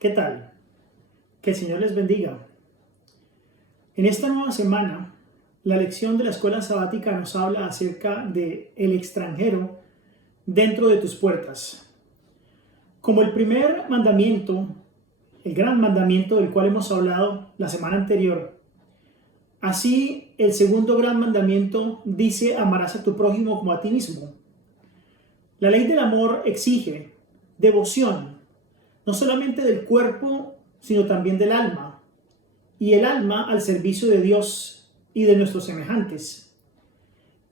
¿Qué tal? Que el Señor les bendiga. En esta nueva semana, la lección de la escuela sabática nos habla acerca de el extranjero dentro de tus puertas. Como el primer mandamiento, el gran mandamiento del cual hemos hablado la semana anterior, así el segundo gran mandamiento dice: amarás a tu prójimo como a ti mismo. La ley del amor exige devoción, no solamente del cuerpo, sino también del alma, y el alma al servicio de Dios y de nuestros semejantes.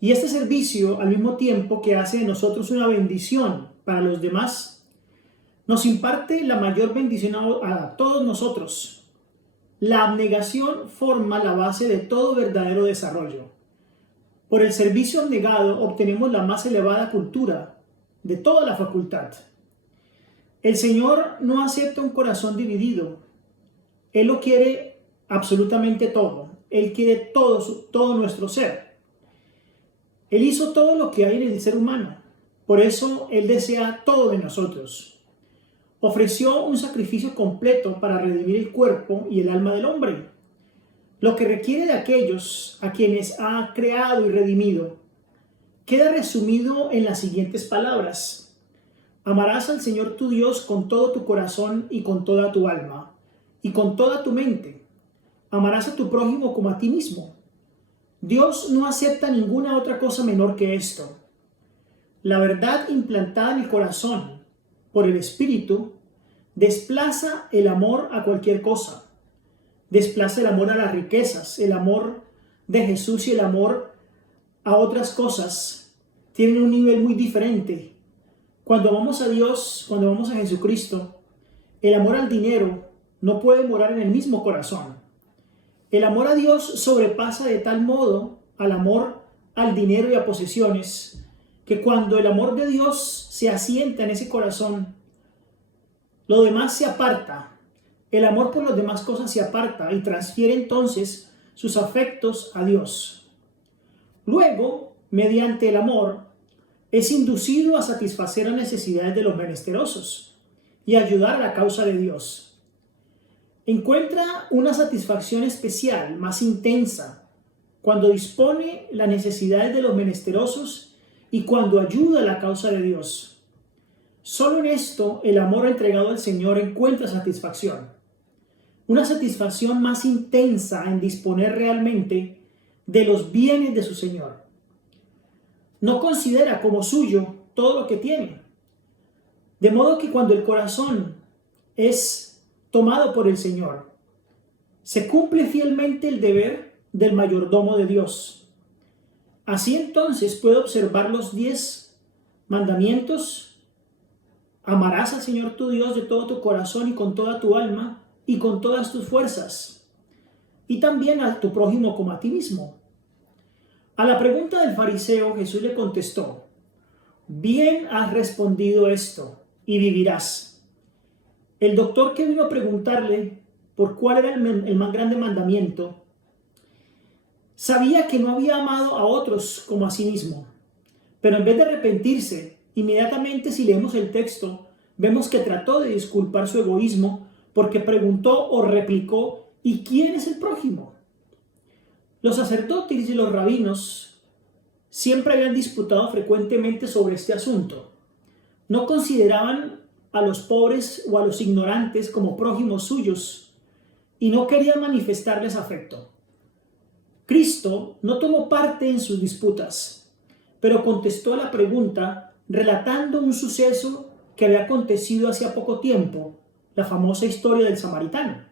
Y este servicio, al mismo tiempo que hace de nosotros una bendición para los demás, nos imparte la mayor bendición a todos nosotros. La abnegación forma la base de todo verdadero desarrollo. Por el servicio abnegado obtenemos la más elevada cultura de toda la facultad. El Señor no acepta un corazón dividido. Él lo quiere absolutamente todo. Él quiere todo nuestro ser. Él hizo todo lo que hay en el ser humano. Por eso Él desea todo de nosotros. Ofreció un sacrificio completo para redimir el cuerpo y el alma del hombre. Lo que requiere de aquellos a quienes ha creado y redimido queda resumido en las siguientes palabras: amarás al Señor tu Dios con todo tu corazón y con toda tu alma y con toda tu mente. Amarás a tu prójimo como a ti mismo. Dios no acepta ninguna otra cosa menor que esto. La verdad implantada en el corazón por el Espíritu desplaza el amor a cualquier cosa. Desplaza el amor a las riquezas, el amor de Jesús y el amor a otras cosas tienen un nivel muy diferente. Cuando vamos a Dios, cuando vamos a Jesucristo, el amor al dinero no puede morar en el mismo corazón. El amor a Dios sobrepasa de tal modo al amor al dinero y a posesiones, que cuando el amor de Dios se asienta en ese corazón, lo demás se aparta. El amor por las demás cosas se aparta y transfiere entonces sus afectos a Dios. Luego, mediante el amor, es inducido a satisfacer las necesidades de los menesterosos y ayudar a la causa de Dios. Encuentra una satisfacción especial, más intensa, cuando dispone las necesidades de los menesterosos y cuando ayuda a la causa de Dios. Solo en esto el amor entregado al Señor encuentra satisfacción. Una satisfacción más intensa en disponer realmente de los bienes de su Señor. No considera como suyo todo lo que tiene. De modo que cuando el corazón es tomado por el Señor, se cumple fielmente el deber del mayordomo de Dios. Así entonces puede observar los 10 mandamientos. Amarás al Señor tu Dios de todo tu corazón y con toda tu alma y con todas tus fuerzas. Y también a tu prójimo como a ti mismo. A la pregunta del fariseo, Jesús le contestó: bien has respondido esto y vivirás. El doctor que vino a preguntarle por cuál era el más grande mandamiento, sabía que no había amado a otros como a sí mismo. Pero en vez de arrepentirse, inmediatamente si leemos el texto, vemos que trató de disculpar su egoísmo porque preguntó o replicó: ¿y quién es el prójimo? Los sacerdotes y los rabinos siempre habían disputado frecuentemente sobre este asunto. No consideraban a los pobres o a los ignorantes como prójimos suyos y no querían manifestarles afecto. Cristo no tomó parte en sus disputas, pero contestó a la pregunta relatando un suceso que había acontecido hacía poco tiempo, la famosa historia del samaritano.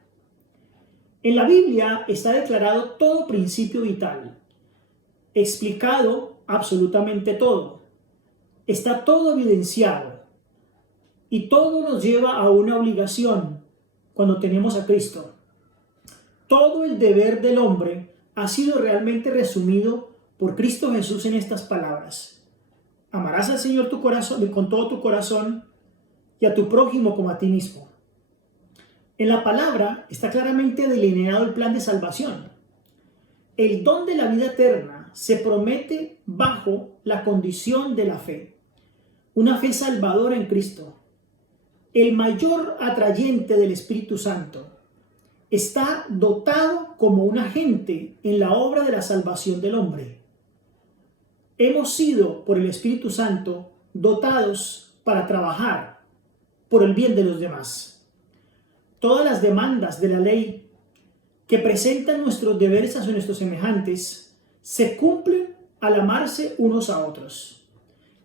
En la Biblia está declarado todo principio vital, explicado absolutamente todo. Está todo evidenciado y todo nos lleva a una obligación cuando tenemos a Cristo. Todo el deber del hombre ha sido realmente resumido por Cristo Jesús en estas palabras: amarás al Señor tu corazón, con todo tu corazón, y a tu prójimo como a ti mismo. En la palabra está claramente delineado el plan de salvación. El don de la vida eterna se promete bajo la condición de la fe, una fe salvadora en Cristo. el mayor atrayente del Espíritu Santo, está dotado como un agente en la obra de la salvación del hombre. Hemos sido, por el Espíritu Santo, dotados para trabajar por el bien de los demás. Todas las demandas de la ley que presentan nuestros deberes hacia nuestros semejantes se cumplen al amarse unos a otros.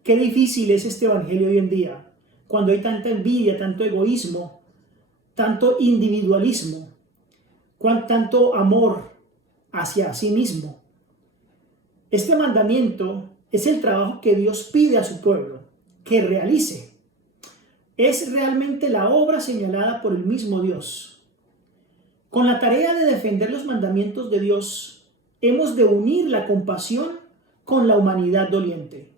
Qué difícil es este evangelio hoy en día, cuando hay tanta envidia, tanto egoísmo, tanto individualismo, tanto amor hacia sí mismo. Este mandamiento es el trabajo que Dios pide a su pueblo que realice. Es realmente la obra señalada por el mismo Dios. Con la tarea de defender los mandamientos de Dios, hemos de unir la compasión con la humanidad doliente.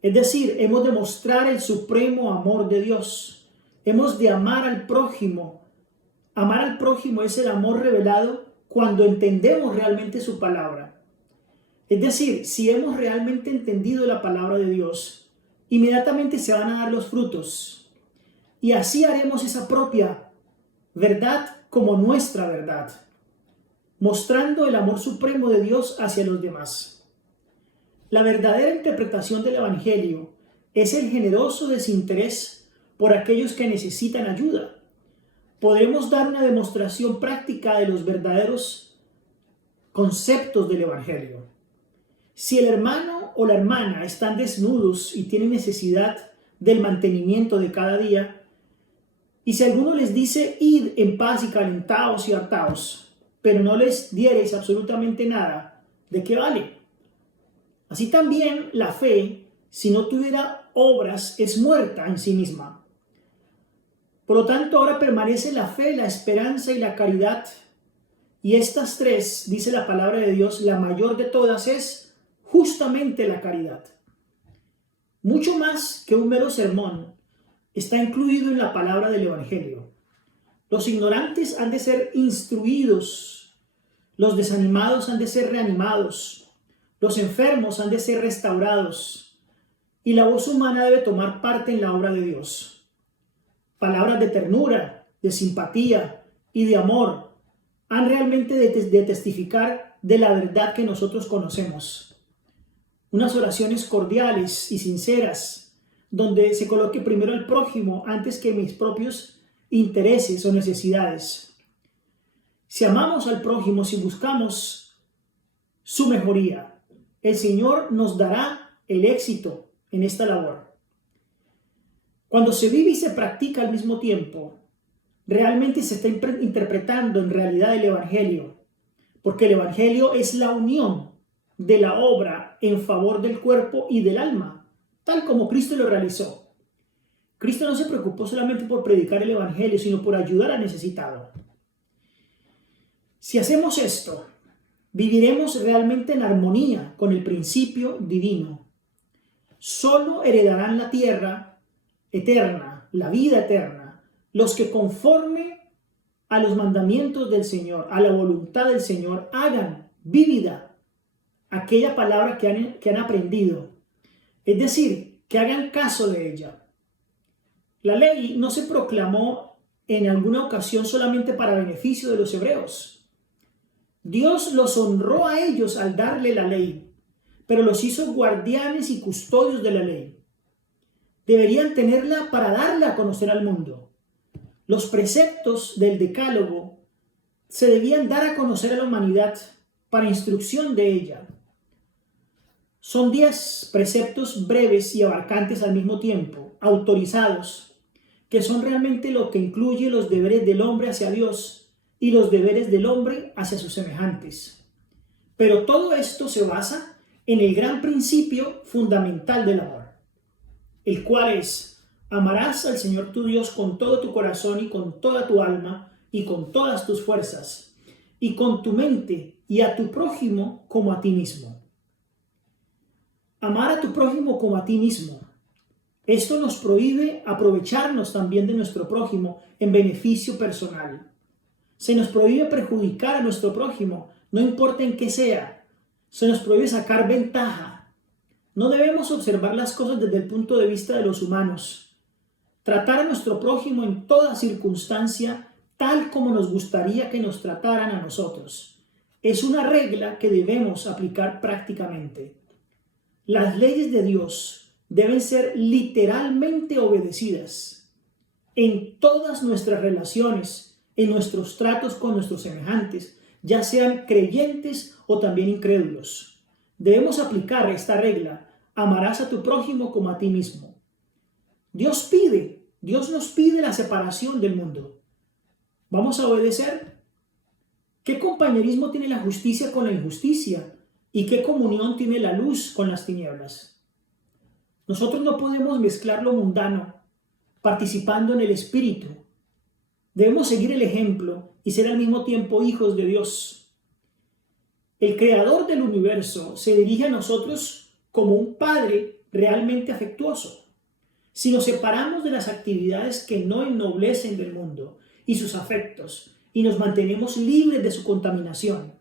Es decir, hemos de mostrar el supremo amor de Dios. Hemos de amar al prójimo. Amar al prójimo es el amor revelado cuando entendemos realmente su palabra. Es decir, si hemos realmente entendido la palabra de Dios, inmediatamente se van a dar los frutos. Y así haremos esa propia verdad como nuestra verdad, mostrando el amor supremo de Dios hacia los demás. La verdadera interpretación del Evangelio es el generoso desinterés por aquellos que necesitan ayuda. Podremos dar una demostración práctica de los verdaderos conceptos del Evangelio. Si el hermano o la hermana están desnudos y tienen necesidad del mantenimiento de cada día, y si alguno les dice, id en paz y calentaos y hartaos, pero no les diereis absolutamente nada, ¿de qué vale? Así también la fe, si no tuviera obras, es muerta en sí misma. Por lo tanto, ahora permanece la fe, la esperanza y la caridad. Y estas tres, dice la palabra de Dios, la mayor de todas es justamente la caridad. Mucho más que un mero sermón, está incluido en la palabra del Evangelio. Los ignorantes han de ser instruidos, los desanimados han de ser reanimados, los enfermos han de ser restaurados y la voz humana debe tomar parte en la obra de Dios. Palabras de ternura, de simpatía y de amor han realmente de testificar de la verdad que nosotros conocemos. Unas oraciones cordiales y sinceras, donde se coloque primero al prójimo antes que mis propios intereses o necesidades. Si amamos al prójimo, si buscamos su mejoría, el Señor nos dará el éxito en esta labor. Cuando se vive y se practica al mismo tiempo, realmente se está interpretando en realidad el Evangelio, porque el Evangelio es la unión de la obra en favor del cuerpo y del alma, tal como Cristo lo realizó. Cristo no se preocupó solamente por predicar el Evangelio, sino por ayudar al necesitado. Si hacemos esto, viviremos realmente en armonía con el principio divino. Solo heredarán la tierra eterna, la vida eterna, los que conforme a los mandamientos del Señor, a la voluntad del Señor, hagan vívida aquella palabra que han aprendido. Es decir, que hagan caso de ella. La ley no se proclamó en alguna ocasión solamente para beneficio de los hebreos. Dios los honró a ellos al darle la ley, pero los hizo guardianes y custodios de la ley. Deberían tenerla para darla a conocer al mundo. Los preceptos del Decálogo se debían dar a conocer a la humanidad para instrucción de ella. Son 10 preceptos breves y abarcantes al mismo tiempo, autorizados, que son realmente lo que incluye los deberes del hombre hacia Dios y los deberes del hombre hacia sus semejantes. Pero todo esto se basa en el gran principio fundamental del amor, el cual es: amarás al Señor tu Dios con todo tu corazón y con toda tu alma y con todas tus fuerzas y con tu mente, y a tu prójimo como a ti mismo. Amar a tu prójimo como a ti mismo. Esto nos prohíbe aprovecharnos también de nuestro prójimo en beneficio personal. Se nos prohíbe perjudicar a nuestro prójimo, no importa en qué sea. Se nos prohíbe sacar ventaja. No debemos observar las cosas desde el punto de vista de los humanos. tratar a nuestro prójimo en toda circunstancia tal como nos gustaría que nos trataran a nosotros. Es una regla que debemos aplicar prácticamente. Las leyes de Dios deben ser literalmente obedecidas en todas nuestras relaciones, en nuestros tratos con nuestros semejantes, ya sean creyentes o también incrédulos. Debemos aplicar esta regla: amarás a tu prójimo como a ti mismo. Dios nos pide la separación del mundo. ¿Vamos a obedecer? ¿Qué compañerismo tiene la justicia con la injusticia? ¿Y qué comunión tiene la luz con las tinieblas? Nosotros no podemos mezclar lo mundano participando en el Espíritu. Debemos seguir el ejemplo y ser al mismo tiempo hijos de Dios. El Creador del universo se dirige a nosotros como un Padre realmente afectuoso. Si nos separamos de las actividades que no ennoblecen del mundo y sus afectos y nos mantenemos libres de su contaminación,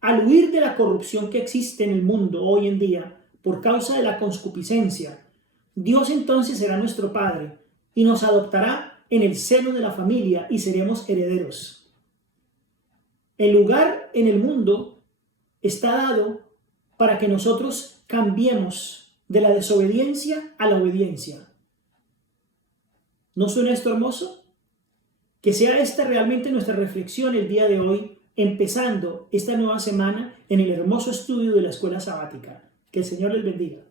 al huir de la corrupción que existe en el mundo hoy en día por causa de la concupiscencia, Dios entonces será nuestro Padre y nos adoptará en el seno de la familia y seremos herederos. El lugar en el mundo está dado para que nosotros cambiemos de la desobediencia a la obediencia. ¿No suena esto hermoso? Que sea esta realmente nuestra reflexión el día de hoy, empezando esta nueva semana en el hermoso estudio de la escuela sabática. Que el Señor les bendiga.